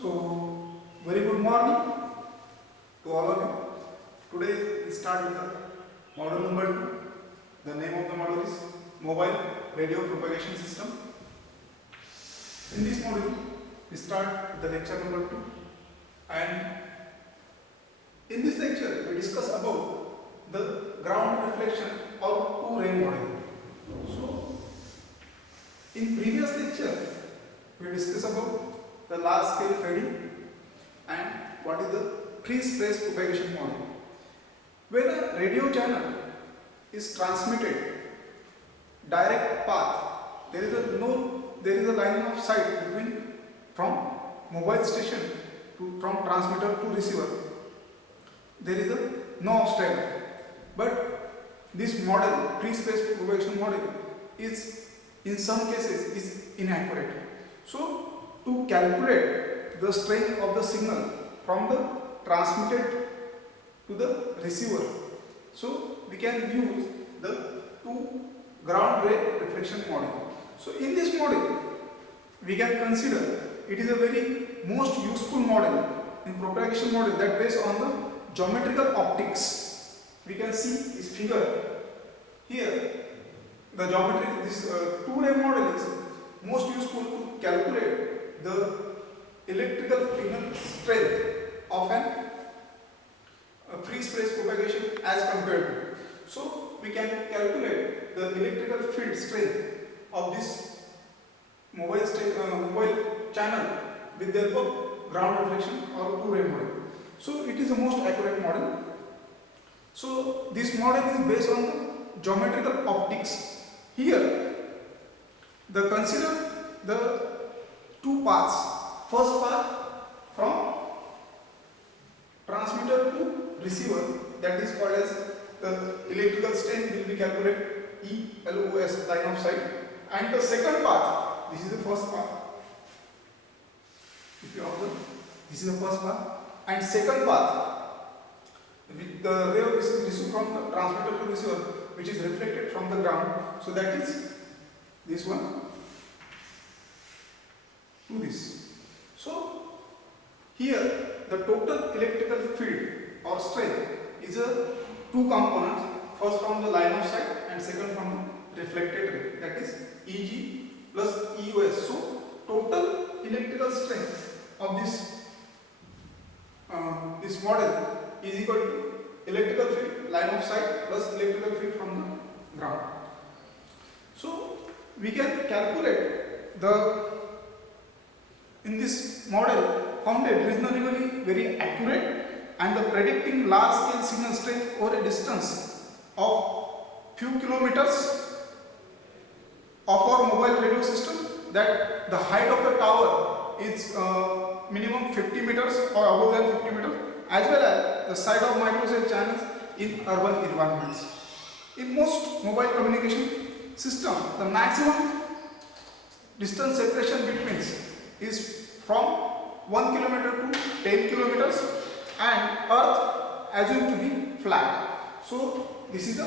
So, very good morning to all of you. Today we start with the module number 2. The name of the module is Mobile Radio Propagation System. In this module, we start with the lecture number 2, and in this lecture we discuss about the ground reflection of two-ray model. So, in previous lecture we discussed about the large scale fading and what is the free space propagation model. When a radio channel is transmitted direct path, there is a line of sight between from mobile station from transmitter to receiver. There is no obstacle, but this model, free space propagation model, is in some cases is inaccurate. So to calculate the strength of the signal from the transmitted to the receiver, so we can use the two ground ray reflection model. So in this model we can consider it is a very most useful model in propagation model that based on the geometrical optics. We can see this figure here. The geometry, this two-ray model is most useful to calculate the electrical field strength of a free space propagation as compared to. So we can calculate the electrical field strength of this mobile channel with the help of ground reflection or two-ray model. So it is a most accurate model. So this model is based on the geometrical optics. Here, consider the two paths. First path from transmitter to receiver, that is called as the electrical strength will be calculated ELOS, line of sight. And the second path, this is the first path. If you observe, this is the first path. And second path, with the ray which is received from the transmitter to receiver, which is reflected from the ground. So that is this one to this. So here the total electrical field or strength is a two components. First from the line of sight and second from the reflected ray, that is EG plus EOS. So total electrical strength of this model is equal to electrical field line of sight plus electrical field from the ground. So we can calculate in this model found a reasonably very accurate and the predicting large scale signal strength over a distance of few kilometers of our mobile radio system, that the height of the tower is minimum 50 meters or above than 50 meters, as well as the size of microwave channels in urban environments. In most mobile communication system, the maximum distance separation between is from 1 kilometer to 10 kilometers and earth assumed to be flat. So this is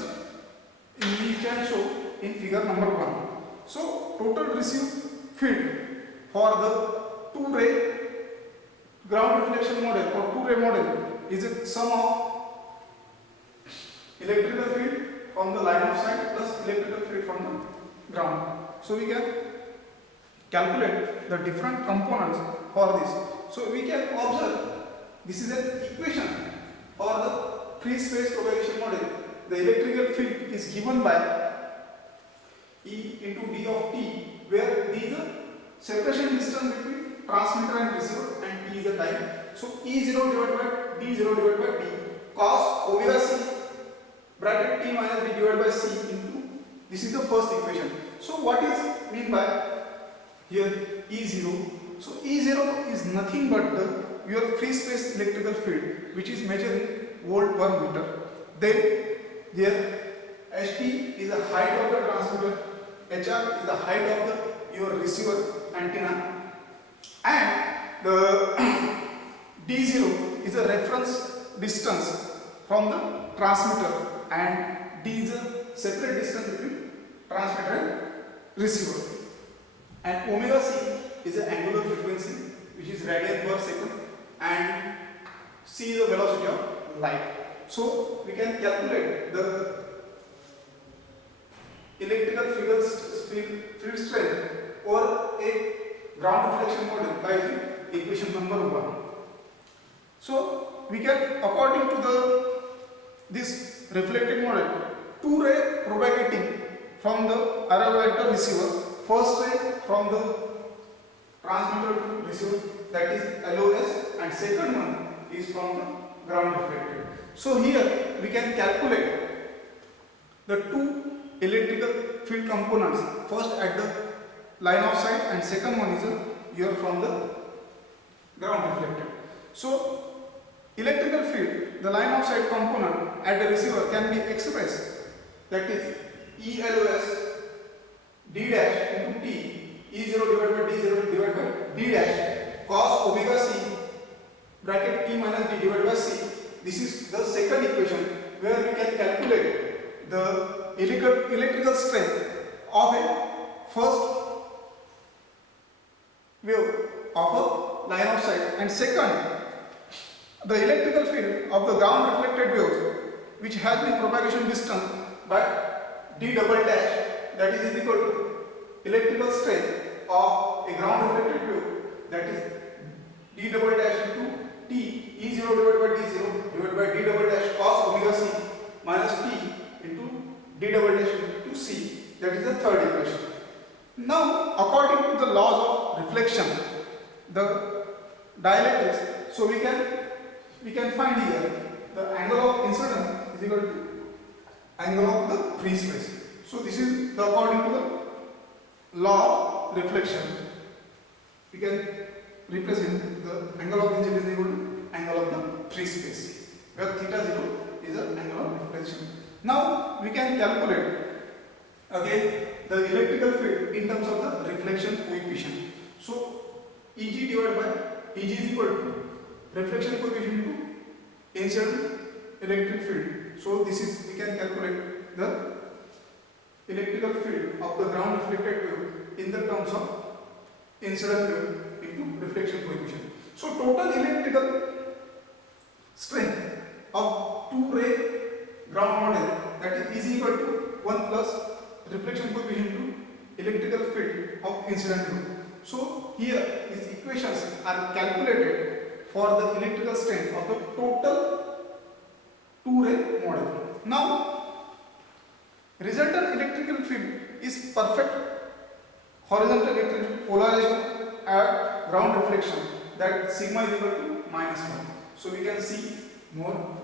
we can show in figure number 1. So total received field for the two-ray ground reflection model or two-ray model is a sum of electrical field from the line of sight plus electrical field from the ground. So we can calculate the different components for this. So we can observe this is an equation for the free space propagation model. The electrical field is given by E into D of T, where D is the separation distance between transmitter and receiver and T is the time. So E0 divided by D0 divided by D cos omega C bracket T minus B divided by C into, this is the first equation. So what is mean by here E0? So E0 is nothing but your free space electrical field, which is measured in volt per meter. Then here HT is the height of the transmitter, HR is the height of your receiver antenna, and the D0 is a reference distance from the transmitter, and D is a separate distance between transmitter and receiver, and omega C is the angular frequency which is radian per second, and c is the velocity of light. So we can calculate the electrical field strength or a ground reflection model by the equation number 1. So we can, according to this reflected model, two ray propagating from the array vector receiver, first ray from the transmitter to receiver, that is LOS, and second one is from the ground reflected. So here we can calculate the two electrical field components, first at the line of sight and second one is here from the ground reflected. So electrical field, the line of sight component at the receiver can be expressed, that is ELOS d dash into T, E0 divided by D0 divided by D dash cos omega C bracket T minus D divided by C. This is the second equation where we can calculate the electrical strength of a first wave of a line of sight, and second, the electrical field of the ground reflected wave which has been propagation distance by d double dash, that is equal to electrical strength of a ground reflected wave, that is d double dash into T E0 divided by D0 divided by d double dash cos omega C minus T into d double dash into C, that is the third equation. Now according to the laws of reflection, the dielectrics, so we can find here the angle of incidence is equal to angle of the free space. So this is the according to the law of reflection. We can represent the angle of incidence is equal to angle of the free space, where theta 0 is the angle of reflection. Now we can calculate again the electrical field in terms of the reflection coefficient. So Eg divided by Eg is equal to reflection coefficient to incident electric field. So this is, we can calculate the electrical field of the ground reflected wave in the terms of incident wave into reflection coefficient. So total electrical strength of two-ray ground model, that is equal to 1 plus reflection coefficient to electrical field of incident wave. So here these equations are calculated for the electrical strength of the total two-ray model. Now resultant electrical field is perfect horizontal electrical polarization at ground reflection, that sigma is equal to -1. So we can see more.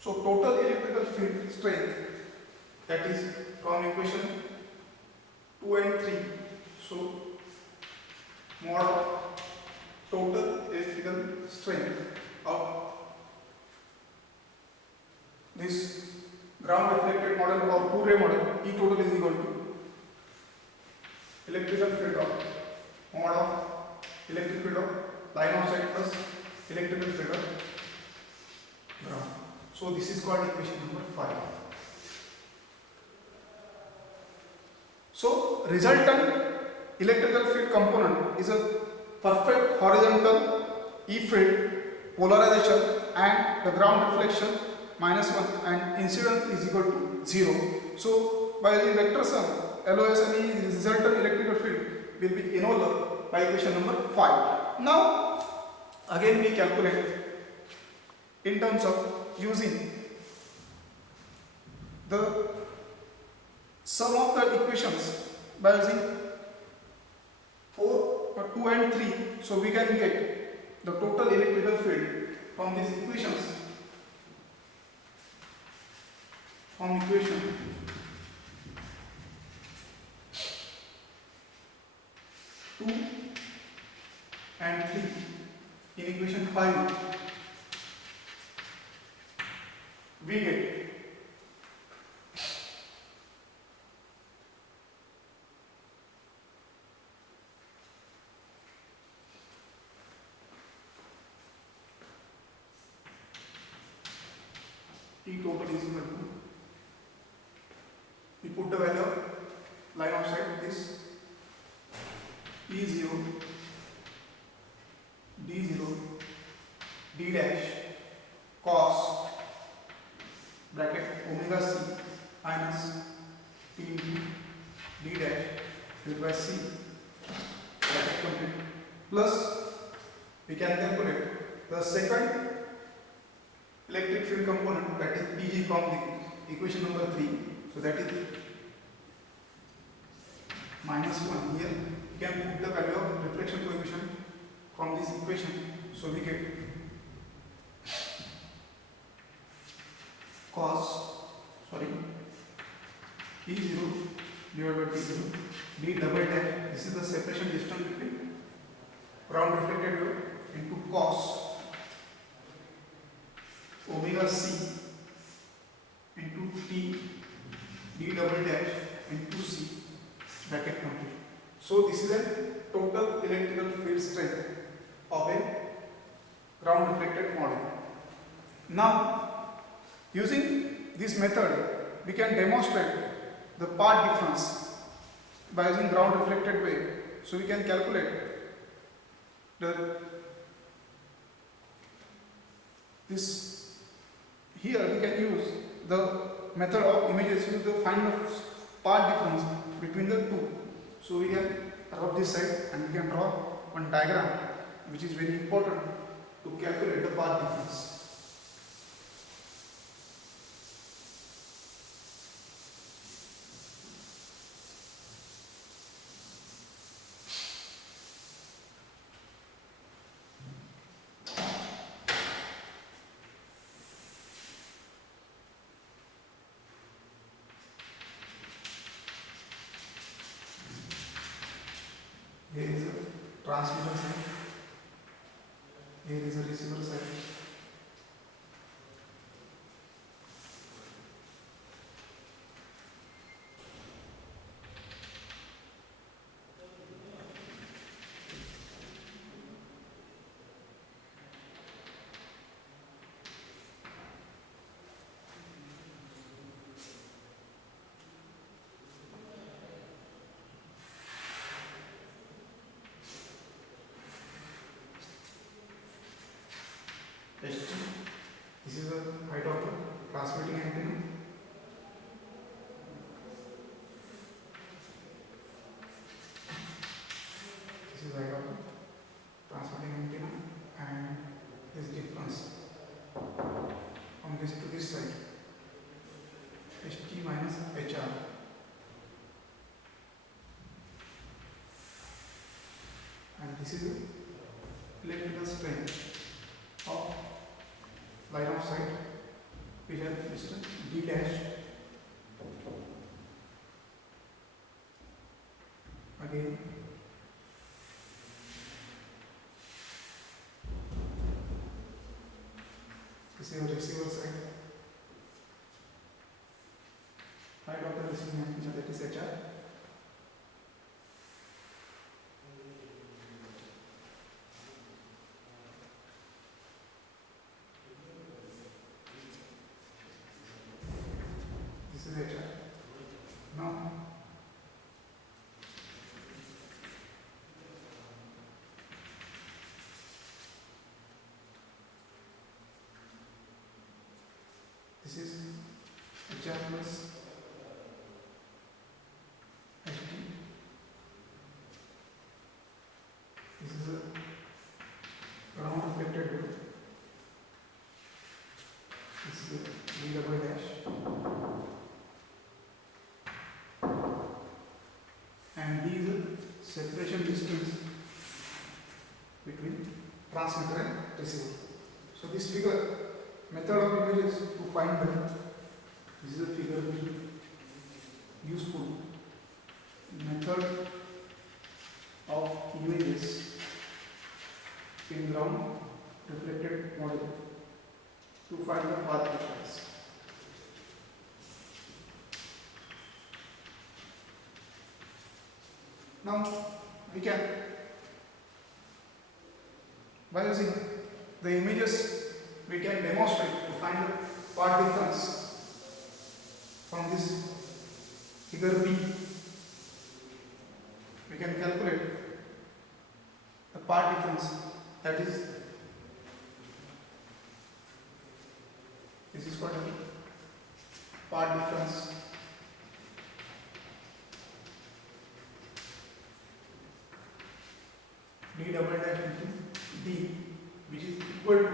So total electrical field strength, that is from equation 2 and 3. So mod of total electrical strength of this ground reflected model or two-ray model, E total is equal to electrical field of mod of electric field of line of sight plus electrical field of ground. So this is called equation number 5. So resultant electrical field component is a perfect horizontal E field polarization and the ground reflection -1 and incident is equal to 0. So by using vector sum, LOS and E resultant electrical field will be annular by equation number 5. Now again we calculate in terms of using the sum of the equations by using 2 and 3. So we can get the total electrical field from these equations, from equation 2 and 3 in equation 5 we get T total is equal to, we put the value of line of sight, this E0, D0, D dash cos bracket omega c minus T into D dash divided by c bracket complete, plus we can calculate the second electric field component, that is Pg, from the equation number 3. So that is minus 1. Here we can put the value of reflection coefficient from this equation. So we get E0 divided by T0 D double dash, this is the separation distance between ground reflected wave, into cos omega c into T D double dash into c bracket complete. So this is a total electrical field strength of a ground reflected model. Now, using this method, we can demonstrate the path difference by using ground reflected wave. So we can calculate this. Here we can use the method of images to find the path difference between the two. So we can rub this side and we can draw one diagram which is very important to calculate the path difference. Here is a transmitter side, here is a receiver side. This is the height of the transmitting antenna. This is the height of the transmitting antenna, and this difference from this to this side, Ht minus Hr. And this is the electrical strength of line of sight, which has distance D dash. Again, this is the receiver side, height of the receiving antenna, that is Hr. This is Hr. Now, this is Hr plus Ht. This is a ground reflected wave. This is a D double dash. And these are separation distance between transmitter and receiver. So this figure, method of images to find them, this is a figure which is useful. Method of images in ground reflected model to find the path difference. Now we can, by using the images, we can demonstrate to find the part difference from this figure B, we can calculate the part difference, that is this is called part difference d double dash into d, which is equal to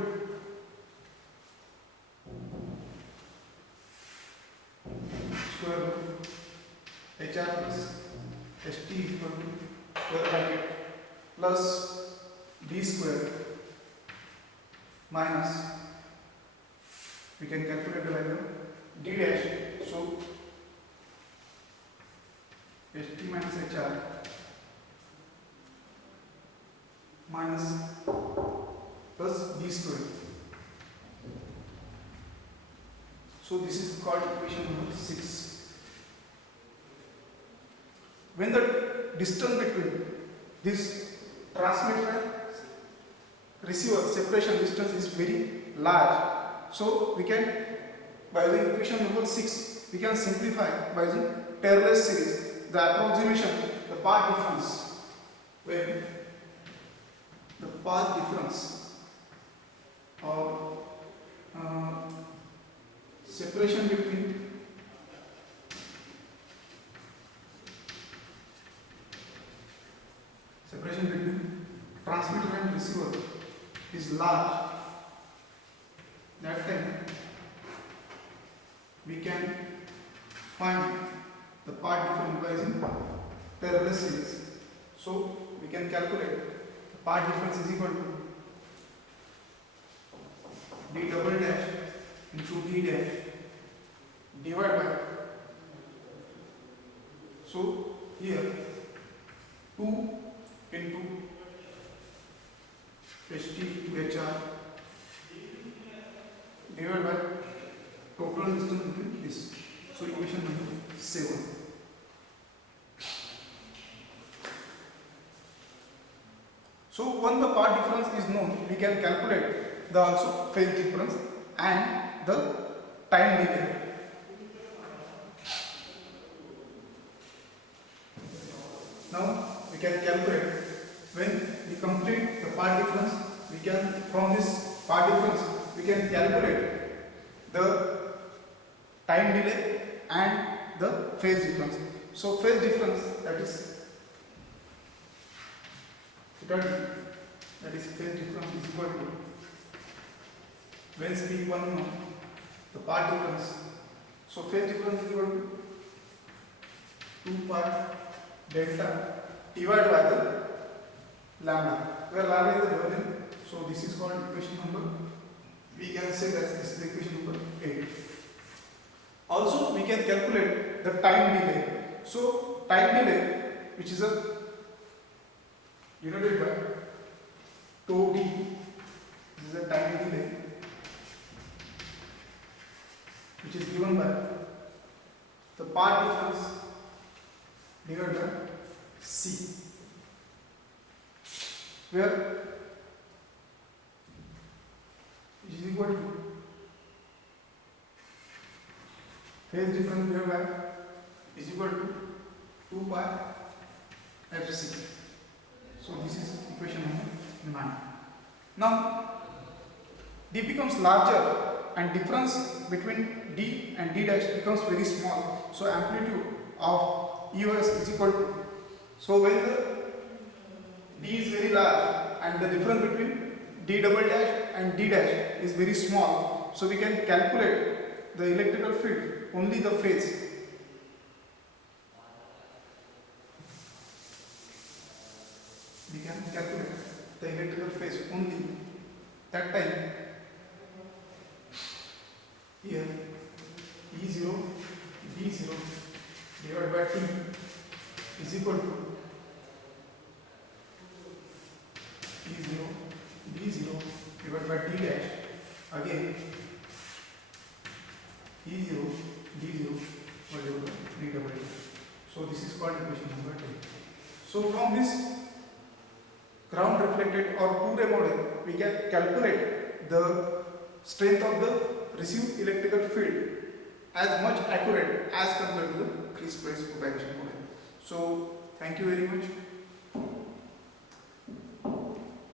square root HR plus ST equal to square bracket plus d square minus, we can calculate the value d dash, so ST minus HR minus plus d square. So this is called equation number 6. When the distance between this transmitter and receiver separation distance is very large, so we can, by the equation number 6, we can simplify by using Taylor's series, the approximation, the path difference, when the path difference or separation between transmitter and receiver is large, that time we can find the part difference by using Taylor's series. So we can calculate the part difference is equal to d double dash into d dash divided by, so here 2 into ST to HR divided by total distance between this. So equation number 7. So when the part difference is known, we can calculate the also phase difference and the time delay. Now we can calculate, when we complete the part difference, we can, from this part difference we can calculate the time delay and the phase difference. So phase difference, that is phase difference is equal to, when speed 1 know the part difference, so phase difference is equal to 2 pi delta divided by the lambda, where lambda is the Bernoulli. So this is called equation number, we can say that this is the equation number 8. Also we can calculate the time delay. So time delay, which is a denoted by tau d, this is a time delay which is given by the part difference divided by C, where it is equal to phase difference divided by is equal to 2 pi fc. So this is equation number 9. Now d becomes larger and difference between d and d dash becomes very small. So amplitude of EOS is equal to, so when the d is very large and the difference between d double dash and d dash is very small, so we can calculate the electrical field only the phase. We can calculate the electrical phase only, that time here E0 D0 divided by T is equal to E0 D0 divided by D dash, again E0 D0 divided by D double dash. So this is called equation number 2. So from this ground reflected or two-ray model, we can calculate the strength of the received electrical field as much accurate as compared to the crease price propagation model. So thank you very much.